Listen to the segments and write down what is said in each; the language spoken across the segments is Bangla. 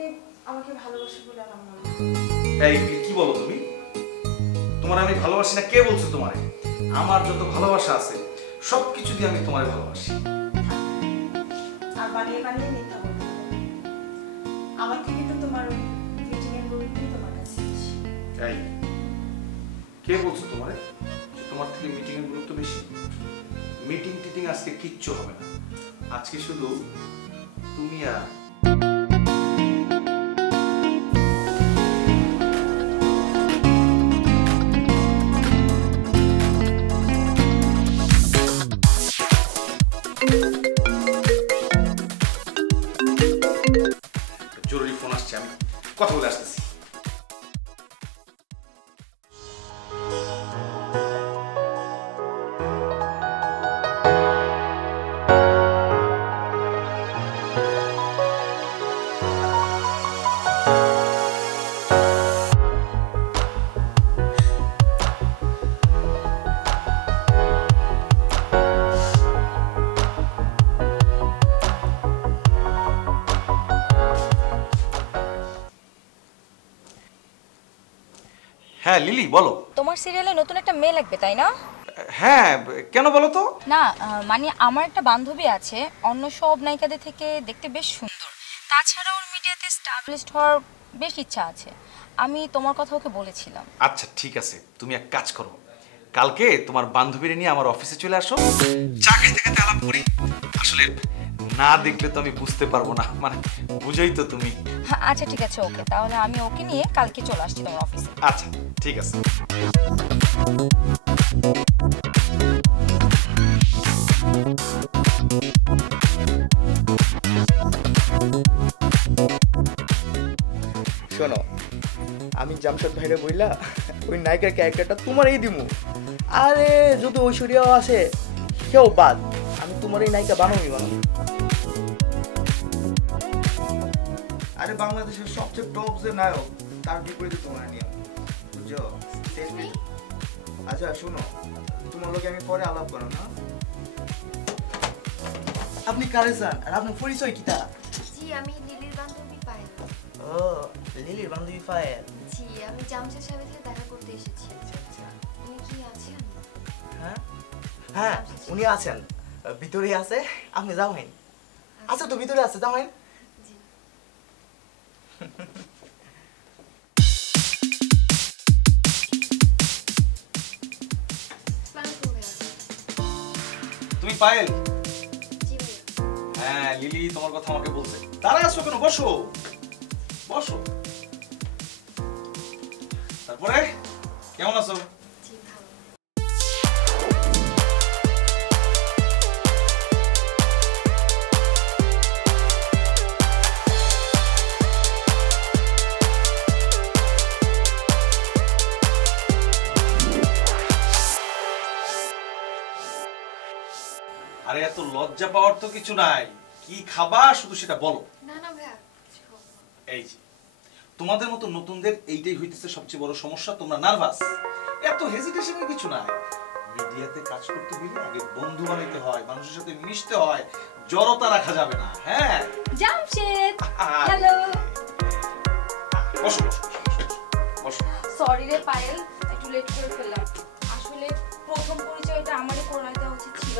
তুমি আমাকে ভালোবাসো বলে আমার মনে এই কি বলো তুমি? তোমার আমি ভালোবাসি না কে বলছো তোমারে? আমার যত ভালোবাসা আছে সবকিছু দিয়ে আমি তোমারে ভালোবাসি। আর বানিয়ে বানিয়ে মিথ্যা বলতে আমার থেকে তো তোমার ওই মিটিং এর গুরুত্বই তোমার কাছে বেশি। এই কে বলছো তোমারে তোমার থেকে মিটিং এর গুরুত্ব বেশি? মিটিং টিটিং আজকে কিচ্ছু হবে না। আজকে শুধু তুমি আর জরুরি ফোন আসছে, আমি কথা বলে আসতেছি। হ্যাঁ লিলি বলো। তোমার সিরিয়ালে নতুন একটা মেয়ে লাগবে তাই না? হ্যাঁ কেন বলো তো? না মানে আমার একটা বান্ধবী আছে, অন্য সব নায়িকাদের থেকে দেখতে বেশ সুন্দর, তাছাড়া ওর মিডিয়াতে এস্টাবলিশড হওয়ার বেশ ইচ্ছা আছে। আমি তোমার কথা ওকে বলেছিলাম। আচ্ছা ঠিক আছে, তুমি এক কাজ করো, কালকে তোমার বান্ধবীরে নিয়ে আমার অফিসে চলে আসো, চা খাইতে খাইতে আলাপ করি। আসলে না দেখলে তো আমি বুঝতে পারবো না, মানে বুঝোই তো তুমি। আচ্ছা ঠিক আছে, ওকে, তাহলে আমি ওকে নিয়ে কালকে চলে আসছি তোমার অফিসে। আচ্ছা ঠিক আছে। শোনো, আমি জামশেদ ভাইরে বইলা ওই নায়িকার ক্যারেক্টারটা তোমারই দিমু। আরে যদি ঐশ্বরিয়াও আসে কেউ বাদ, আমি তোমার এই নায়িকা বানাবই বানাবো। আরে বাংলাদেশের সবচেয়ে টপ যে নায়ক তার বিপরীতে তোমার নিয়ম, বুঝছো? আচ্ছা শোনো, তোমার লোকে আমি পরে আলাপ করো না। আপনি কারে চান আর আপনার পরিচয় কিটা? জি আমি লিলির বান্ধবী পায়েল। ও লিলির বান্ধবী পায়েল। জি আমি জামশেদ সাহেবের সাথে দেখা করতে এসেছি। উনি কি আছেন? হ্যাঁ হ্যাঁ উনি আছেন, ভিতরেই আছে, আপনি যাবেন। আচ্ছা তো ভিতরে আছে, যাবেন। জি তুমি পায়েল? জি ভাইয়া। হ্যাঁ লিলি তোমার কথা আমাকে বলছে। দাঁড়ায় আসো কেন, বসো বসো। তারপরে কেমন আছো? জি ভালো। আরে এত লজ্জা পাওয়ার তো কিছু নাই, কি খাবা শুধু সেটা বলো। না না ভাইয়া কিছু খাবো না। এই যে তোমাদের মতো নতুনদের এইটাই হইতেছে সবচেয়ে বড় সমস্যা, তোমরা নার্ভাস। এত হেজিটেশনের কিছু নাই। মিডিয়াতে কাজ করতে গেলে আগে বন্ধু বানাইতে হয়, মানুষের সাথে মিশতে হয়, জড়তা রাখা যাবে না। হ্যাঁ জামশেদ হ্যালো। বসো বসো বসো। সরি রে পায়েল, একটু লেট করে ফেললাম। আসলে প্রথম পরিচয়টা আমারই করে দেওয়া উচিত ছিল,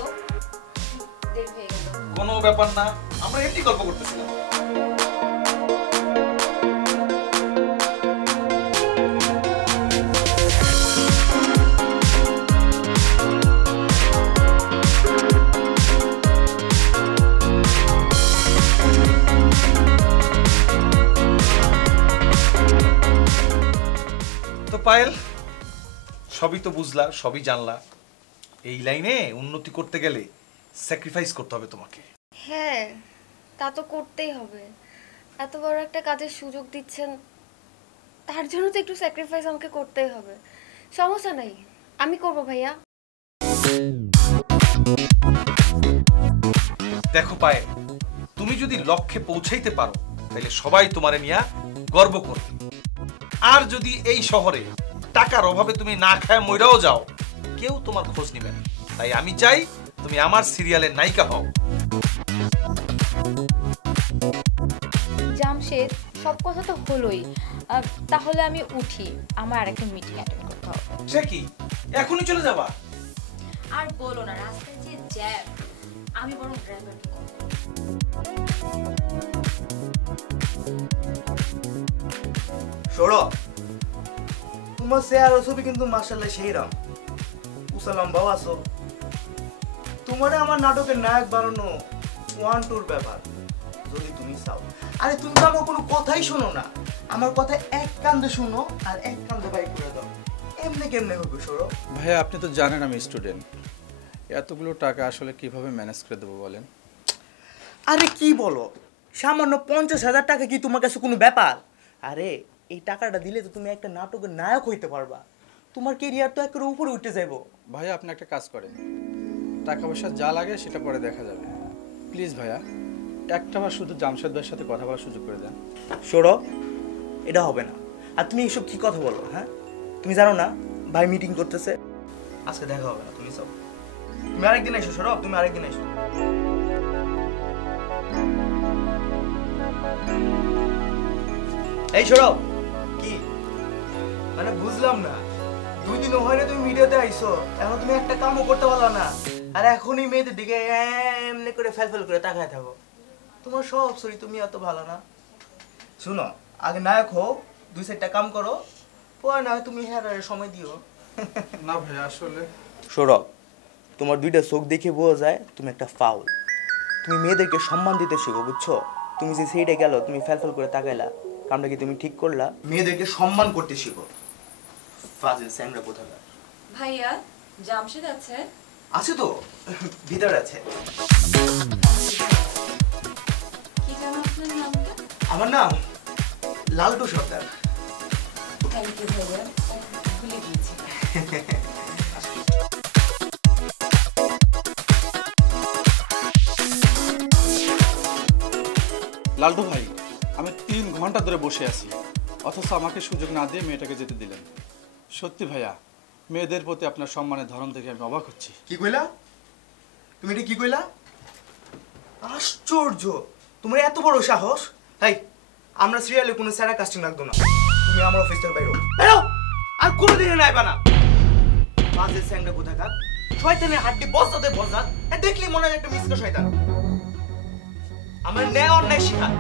দেরি হয়ে গেল। কোনো ব্যাপার না, আমরা এমনি গল্প করতেছিলাম। তো পায়েল, সবই তো বুঝলা, সবই জানলা। এই লাইনে উন্নতি করতে গেলে স্যাক্রিফাইস করতে হবে তোমাকে। হ্যাঁ তা তো করতেই হবে, এত বড় একটা কাজের সুযোগ দিচ্ছেন, তার জন্য তো একটু স্যাক্রিফাইস আমাকে করতেই হবে। সমস্যা নাই, আমি করব ভাইয়া। দেখো পায়েল, তুমি যদি লক্ষ্যে পৌঁছাইতে পারো তাহলে সবাই তোমারে নিয়ে গর্ব করবে। আর যদি এই শহরে টাকার অভাবে তুমি না খায় মইরাও যাও, কেউ তোমার খোঁজ নিবে না। তাই আমি চাই তুমি আমার সিরিয়ালের নায়িকা হও। জামশেদ, সব কথা তো হলোই। তাহলে আমি উঠি, আমার আরেকটা মিটিং অ্যাটেন্ড করতে হবে। সে কি এখনই চলে যাবা? আর বলো না, রাস্তায় যে জ্যাম, আমি বরং ড্রাইভারকে কল করি। সৌরভ, তোমার চেহারা ছবি কিন্তু মার্শাল্লাহ সেই রাম উসালাম বাবা আছো। তোমারে আমার নাটকের নায়ক বানানো 1-2 ব্যাপার যদি তুমি চাও। আরে তুমি তো আমার কোনো কথাই শোনো না, আমার কথা এক কান্দে শুনো আর এক কান্দে বাই করে দাও। এমনি কেমনে হবে সৌরভ? ভাইয়া আপনি তো জানেন আমি স্টুডেন্ট, এতগুলো টাকা আসলে কিভাবে ম্যানেজ করে দেবো বলেন? আরে কি বলো, সামান্য 50,000 টাকা কি তোমার কাছে কোনো ব্যাপার? আরে এই টাকাটা দিলে তো তুমি একটা নাটকের নায়ক হইতে পারবা, তোমার কেরিয়ার তো একেবারে উপরে উঠে যাইবো। ভাইয়া আপনি একটা কাজ করেন, টাকা পয়সা যা লাগে সেটা পরে দেখা যাবে। প্লিজ ভাইয়া একটা বার শুধু জামশেদ ভাইয়ের সাথে কথা বলার সুযোগ করে দেন। সৌরভ, এটা হবে না। আর তুমি এসব কি কথা বলো? হ্যাঁ, তুমি জানো না ভাই মিটিং করতেছে, আজকে দেখা হবে না। তুমি সব, তুমি আরেকদিন এসো সৌরভ, তুমি আরেকদিন এসো। এই সৌরভ, কি মানে বুঝলাম না, 2 দিনও হয় না তুমি মিডিয়াতে আইছো, এখন তুমি একটা কামও করতে পারলা না, আর এখনই মেয়েদের দিকে এমনি করে ফেল করে তাকায় থাকো। তোমার সব সরি, তুমি এত ভালো না। শুনো, আগে নায়ক হোক, 2-4টা কাম করো, পরে না হয় তুমি হেরার সময় দিও। না ভাইয়া আসলে সৌরভ, তোমার 2টা চোখ দেখে বোঝা যায় তুমি একটা ফাউল। তুমি মেয়েদেরকে সম্মান দিতে শিখো, বুঝছো? তুমি যে সেইটা গেল, তুমি ফেল করে তাকাইলা, কামটা কি তুমি ঠিক করলা? মেয়েদেরকে সম্মান করতে শিখো। ফাজিল স্যাংরা কোথাকার। ভাইয়া, জামশেদ আছে? আছে তো, ভিতরে আছে। কি জানো আপনার নামটা? আমার নাম লালটু সর্দার। থ্যাংক ইউ ভাইয়া, ভুলে গিয়েছি। লালটু ভাই, আমি 3 ঘন্টা ধরে বসে আছি, অথচ আমাকে সুযোগ না দিয়ে মেয়েটাকে যেতে দিলেন। সত্যি ভাইয়া, মেয়েদের প্রতি আপনার সম্মানের ধরন থেকে আমি অবাক হচ্ছি। কি কইলা? তুমি এটা কি কইলা? আশ্চর্য, তোমার এত বড় সাহস! হাই, আমরা সিরিয়ালে কোনো স্যারা কাস্টিং রাখবো না, তুমি আমার অফিস থেকে বাইরো, বাইরো! আর কোনোদিনও নাইবা না। বাজে স্যাংরা কোথাকার, শয়তানের হাড্ডি বসাতে বসাত, দেখলি মনে হয় একটা মিসকা শয়তান। আমার ন্যায় অন্যায় শিখান,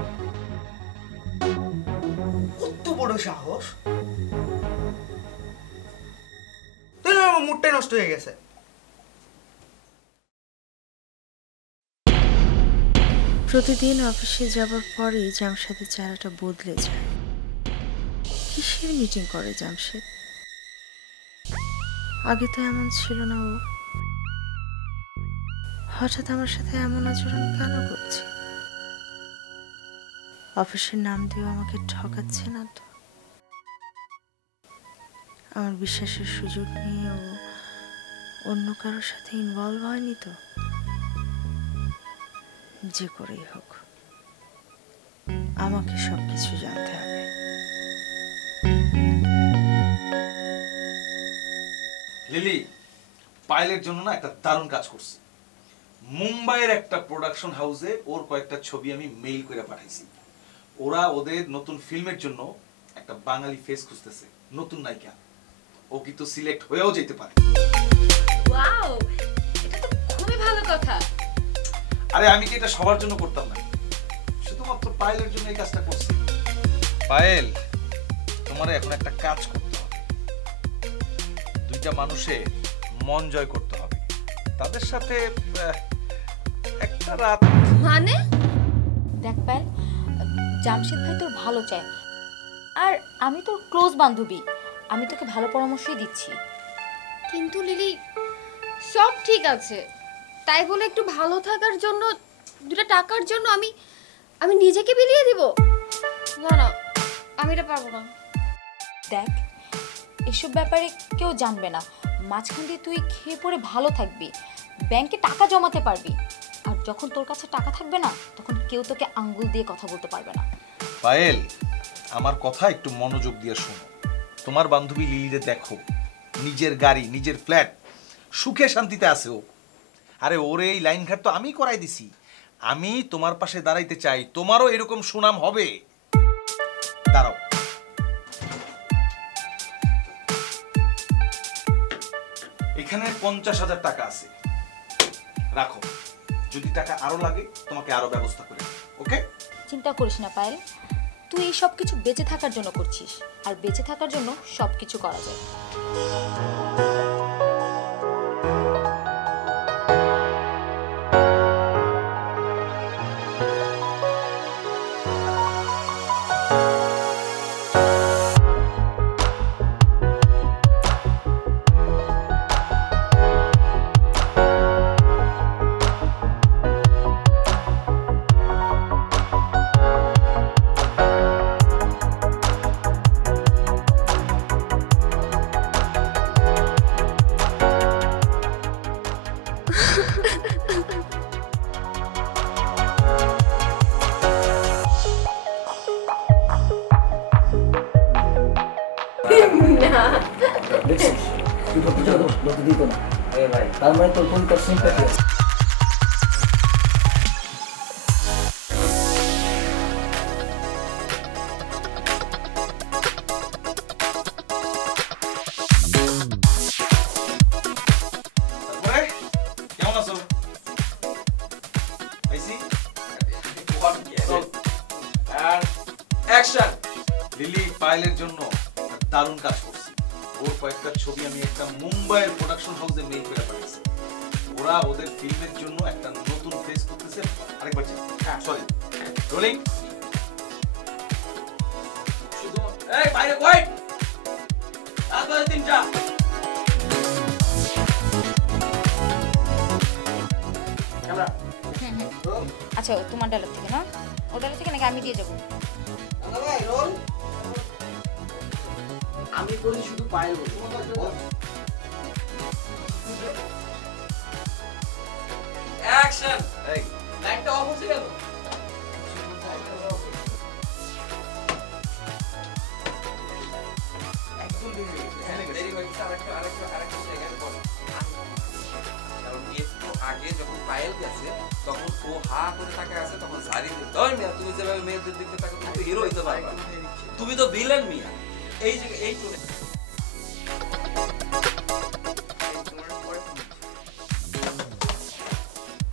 কত বড় সাহস! তাহলে আমার মুডটাই নষ্ট হয়ে গেছে। প্রতিদিন অফিসে যাবার পরেই জামশেদের চেহারাটা বদলে যায়। কিসের মিটিং করে জামশেদ? আগে তো এমন ছিল না ও, হঠাৎ আমার সাথে এমন আচরণ কেন করছে? অফিসের নাম দিয়েও আমাকে ঠকাচ্ছে না তো? আমার বিশ্বাসের সুযোগ নিয়ে ও অন্য কারোর সাথে ইনভলভ হয়নি তো? যে করেই হোক আমাকে সবকিছু জানতে হবে। লিলি, পাইলের জন্য না একটা দারুণ কাজ করছে। মুম্বাইয়ের একটা প্রোডাকশন হাউসে ওর কয়েকটা ছবি আমি মেইল করে পাঠাইছি। ওরা ওদের নতুন ফিল্মের জন্য একটা বাঙালি ফেস খুঁজতেছে, নতুন নায়িকা। ও কিন্তু সিলেক্ট হয়েও যেতে পারে। ওয়াও, এটা তো খুবই ভালো কথা। আরে আমি কি এটা সবার জন্য করতাম না, শুধুমাত্র পায়েলের জন্য এই কাজটা করছি। পায়েল, তোমার এখন একটা কাজ করতে হবে। 2টা মানুষের মন জয় করতে হবে, তাদের সাথে একটা রাত। মানে দেখ পায়েল, জামশেদ ভাই তোর ভালো চায়, আর আমি তোর ক্লোজ বান্ধবী, আমি তোকে ভালো পরামর্শই দিচ্ছি। কিন্তু লিলি, সব ঠিক আছে, তাই বলে একটু ভালো থাকার জন্য, 2টা টাকার জন্য আমি নিজেকে বিলিয়ে দিব? না না, আমি এটা পারবো না। দেখ, এসব ব্যাপারে কেউ জানবে না, মাঝখান দিয়ে তুই খেয়ে পড়ে ভালো থাকবি, ব্যাংকে টাকা জমাতে পারবি, আর যখন তোর কাছে টাকা থাকবে না, তখন কেউ তোকে আঙ্গুল দিয়ে কথা বলতে পারবে না। পায়েল, আমার কথা একটু মনোযোগ দিয়ে শোনো। তোমার বান্ধবী লিলিরে দেখো, নিজের গাড়ি, নিজের ফ্ল্যাট, সুখে শান্তিতে আছে ও। আরে ওরে এই লাইন ঘাট তো আমি করাই দিছি। আমি তোমার পাশে দাঁড়াইতে চাই, তোমারও এরকম সুনাম হবে। দাঁড়াও। এখানে 50,000 টাকা আছে, রাখো। যদি টাকা আরো লাগে তোমাকে আরো ব্যবস্থা করে দেব, ওকে? চিন্তা করিস না পায়েল, তুই এই সব কিছু বেঁচে থাকার জন্য করছিস, আর বেঁচে থাকার জন্য সব কিছু করা যায়। তার মানে তোর কোন তোর সিম্পাথি আছে। তারপরে কেমন আছো? আইসি আর অ্যাকশন। লিলি পাইলের জন্য দারুণ কাজ করছি। ওর কয়েকটা ছবি আমি একটা মুম্বাইয়ের প্রোডাকশন হাউসে মেইল করে পাঠিয়েছি। ওরা ওদের ফিল্মের জন্য একটা নতুন ফেস করতেছে। আরেকবার সরি, রোলিং। শুধু এই বাইরে কই তারপরে 3টা। ক্যামেরা। আচ্ছা, তোমার ডায়লগ থেকে না? ও ডায়লগ থেকে নাকি আমি দিয়ে যাবো? আমি বলি শুধু পায়েল বলি। অ্যাকশন। এই লাইটটা অফ হয়ে গেল। একদম দেরি হয়ে গেছে, আরেকটা জায়গায় বল। কারণ একটু আগে যখন পায়েল গেছে তখন ও হা করে তাকায় আছে, তখন ঝাড়ি দিল। ওই মিয়া, তুমি যেভাবে মেয়েদের দিকে তাকাও, তুমি তো হিরো হইতে পারবা। তুমি তো ভিলেন মিয়া। এই যে এই তো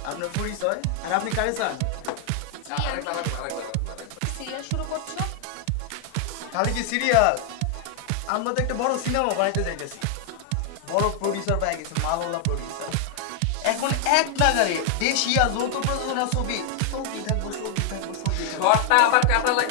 আপনার পরিচয় আর আপনি কারে চান? আরেকটা। সিরিয়াল শুরু করছো? খালি কি সিরিয়াল? আমরা তো একটা বড় সিনেমা বানাইতে যাইতেছি। বড় প্রডিউসার পাই গেছে, মালওয়ালা প্রডিউসার। এখন এক নাগারে দেশিয়া যৌথ প্রযোজনা ছবি, ছবি থাকবো। শর্টটা আবার কাটা লাগে।